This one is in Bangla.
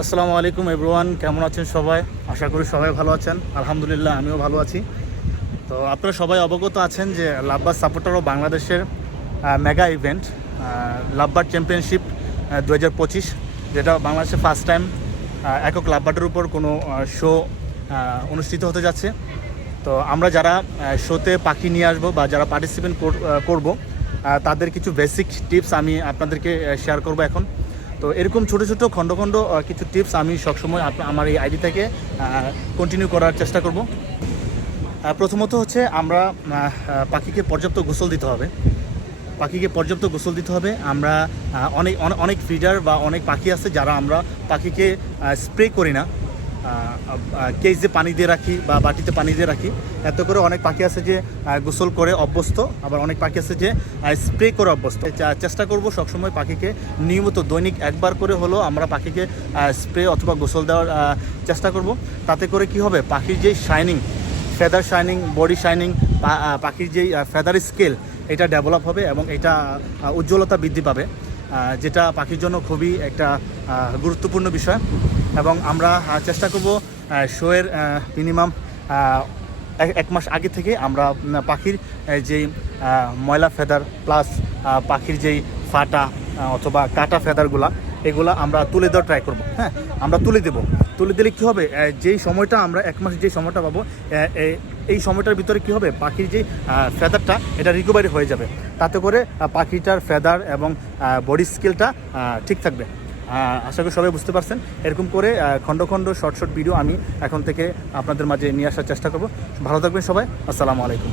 আসসালামু আলাইকুম এভরিওয়ান, কেমন আছেন সবাই? আশা করি সবাই ভালো আছেন। আলহামদুলিল্লাহ আমিও ভালো আছি। তো আপনারা সবাই অবগত আছেন যে লাভবার্ড সাপোর্টার ও বাংলাদেশের মেগা ইভেন্ট লাভবার্ড চ্যাম্পিয়নশিপ 2025, যেটা বাংলাদেশে ফার্স্ট টাইম একক লাভবার্ডের উপর কোনো শো অনুষ্ঠিত হতে যাচ্ছে। তো আমরা যারা শোতে পাখি নিয়ে আসবো বা যারা পার্টিসিপেট করব, তাদের কিছু বেসিক টিপস আমি আপনাদেরকে শেয়ার করব এখন। তো এরকম ছোটো ছোটো খণ্ড খণ্ড কিছু টিপস আমি সবসময় আমার এই আইডি থেকে কন্টিনিউ করার চেষ্টা করব। প্রথমত হচ্ছে আমরা পাখিকে পর্যাপ্ত গোসল দিতে হবে। আমরা অনেক ফিডার বা অনেক পাখি আছে যারা আমরা পাখিকে স্প্রে করি না, কেজে পানি দিয়ে রাখি বা বাটিতে পানি দিয়ে রাখি। এত করে অনেক পাখি আছে যে গোসল করে অভ্যস্ত, আবার অনেক পাখি আছে যে স্প্রে করে অভ্যস্ত। চেষ্টা করব সবসময় পাখিকে নিয়মিত দৈনিক একবার করে হলেও আমরা পাখিকে স্প্রে অথবা গোসল দেওয়ার চেষ্টা করব। তাতে করে কি হবে, পাখির যেই shining, feather shining, body shining, পাখির যেই ফেদার স্কেল, এটা ডেভেলপ হবে এবং এটা উজ্জ্বলতা বৃদ্ধি পাবে, যেটা পাখির জন্য খুবই একটা গুরুত্বপূর্ণ বিষয়। এবং আমরা চেষ্টা করব শোয়ের মিনিমাম এক মাস আগে থেকে আমরা পাখির যেই ময়লা ফেদার প্লাস পাখির যেই ফাটা অথবা কাটা ফেদারগুলা, এগুলা আমরা তুলে দেওয়ার ট্রাই করব। হ্যাঁ, আমরা তুলে দিলে কী হবে, যেই সময়টা আমরা এক মাস যেই সময়টা পাবো, এই সময়টার ভিতরে কী হবে, পাখির যে ফেদারটা এটা রিকভারি হয়ে যাবে। তাতে করে পাখিটার ফেদার এবং বডি স্কেলটা ঠিক থাকবে। আশা করি সবাই বুঝতে পারছেন। এরকম করে খণ্ড খণ্ড শর্ট ভিডিও আমি এখন থেকে আপনাদের মাঝে নিয়ে আসার চেষ্টা করব। ভালো থাকবেন সবাই। আসসালামু আলাইকুম।